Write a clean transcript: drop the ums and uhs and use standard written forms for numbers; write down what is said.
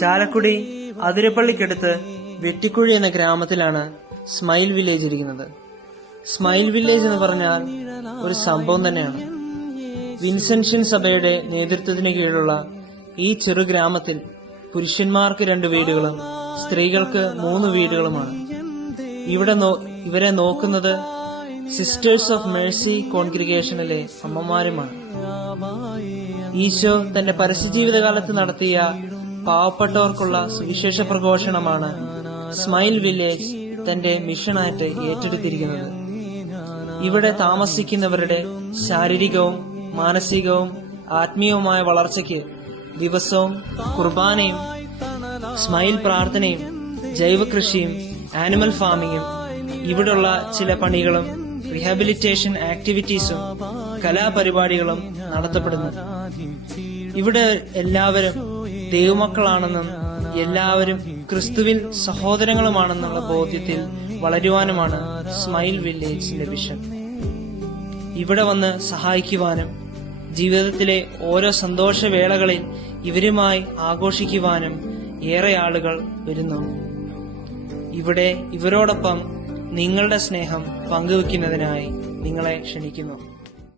ചാലക്കുടി അതിരപ്പള്ളിക്കടുത്ത് വെട്ടിക്കുഴി എന്ന ഗ്രാമത്തിലാണ് smile village ഇരിക്കുന്നത്. സ്മൈൽ വില്ലേജ് എന്ന് പറഞ്ഞാൽ ഒരു സംഭവം തന്നെയാണ്. വിൻസെൻഷ്യൻ സഭയുടെ നേതൃത്വത്തിന് കീഴിലുള്ള ഈ ചെറു ഗ്രാമത്തിൽ പുരുഷന്മാർക്ക് 2 വീടുകളും സ്ത്രീകൾക്ക് 3 വീടുകളുമാണ്. ഇവരെ നോക്കുന്നത് സിസ്റ്റേഴ്സ് ഓഫ് മേഴ്സി കോൺഗ്രിഗേഷനിലെ അമ്മമാരുമാണ്. ഈശോ തന്റെ പരസ്യജീവിതകാലത്ത് നടത്തിയ പാവപ്പെട്ടവർക്കുള്ള സുവിശേഷ പ്രഘോഷണമാണ് സ്മൈൽ വില്ലേജ് തന്റെ മിഷനായിട്ട് ഏറ്റെടുത്തിരിക്കുന്നത്. ഇവിടെ താമസിക്കുന്നവരുടെ ശാരീരികവും മാനസികവും ആത്മീയവുമായ വളർച്ചയ്ക്ക് ദിവസവും കുർബാനയും സ്മൈൽ പ്രാർത്ഥനയും ജൈവകൃഷിയും ആനിമൽ ഫാമിങ്ങും ഇവിടുള്ള ചില പണികളും റീഹാബിലിറ്റേഷൻ ആക്ടിവിറ്റീസും കലാപരിപാടികളും നടത്തപ്പെടുന്നു. ഇവിടെ എല്ലാവരും ദൈവമക്കളാണെന്നും എല്ലാവരും ക്രിസ്തുവിൽ സഹോദരങ്ങളുമാണെന്നുള്ള ബോധ്യത്തിൽ വളരുവാനുമാണ് സ്മൈൽ വില്ലേജിന്റെ വിഷൻ. ഇവിടെ വന്ന് സഹായിക്കുവാനും ജീവിതത്തിലെ ഓരോ സന്തോഷവേളകളിൽ ഇവരുമായി ആഘോഷിക്കുവാനും ഏറെ ആളുകൾ വരുന്നു. ഇവിടെ ഇവരോടൊപ്പം നിങ്ങളുടെ സ്നേഹം പങ്കുവെക്കുന്നതിനായി നിങ്ങളെ ക്ഷണിക്കുന്നു.